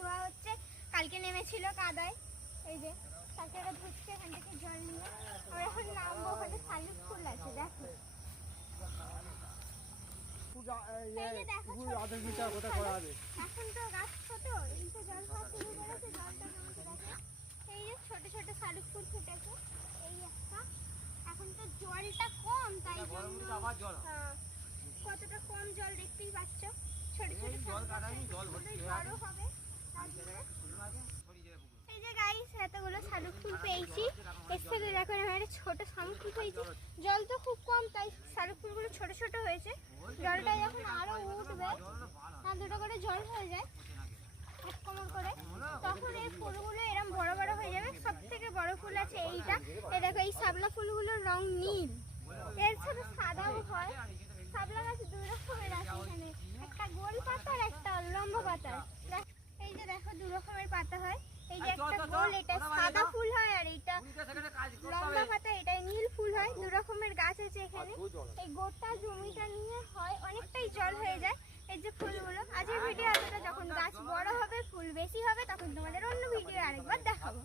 ধোয়া হচ্ছে, কালকে নেমেছিল কাদায়, এই যে চাকরিটা ধুচ্ছে এখান থেকে জল নিয়ে। আমরা এখন নামবো, ওখানে শালিক ফুল আছে দেখো। এখন তো গাছ ছোট, এই তো জল খাওয়া শুরু করেছে, জলটা জমছে দেখো। এই যে ছোট ছোট শালিক ফুল ফুটেছে, এই একটা। এখন তো জলটা কম, তাই কতটা কম জল দেখতেই পাচ্ছ। ছোট ছোট বড় হবে। এই যে গাইস এতগুলো শালুক ফুল পেয়েছি, এর সাথে দেখো একটা ছোট শামুক ফুল পেয়েছি। জল তো খুব কম, তাই শালুক ফুলগুলো ছোট ছোট হয়েছে। জলটা যখন আরো উঠবে, আর দুটো করে জল হয়ে যায় এক কোমর করে, তখন এই ফুলগুলো এরকম বড় বড় হয়ে যাবে। সব থেকে বড় ফুল আছে এইটা, এই দেখো এই শাপলা ফুলগুলোর রং নীল, এর সাথে সাদাও হয়। শাপলা গাছ দুই রকমের আছে এখানে, একটা গোল পাতার একটা লম্বা পাতার। এই যে দেখো দু রকমের পাতা হয়, এই যে একটা গোল এটা সাদা ফুল হয়, আর এইটা লম্বা পাতা এটা নীল ফুল হয়। দু রকমের গাছ আছে এখানে। এই গোটা জমিটা নিয়ে হয়, অনেকটাই জল হয়ে যায় এই যে ফুলগুলো। আজকের ভিডিও এতটা, যখন গাছ বড় হবে ফুল বেশি হবে তখন তোমাদের অন্য ভিডিও আরেকবার দেখাবো।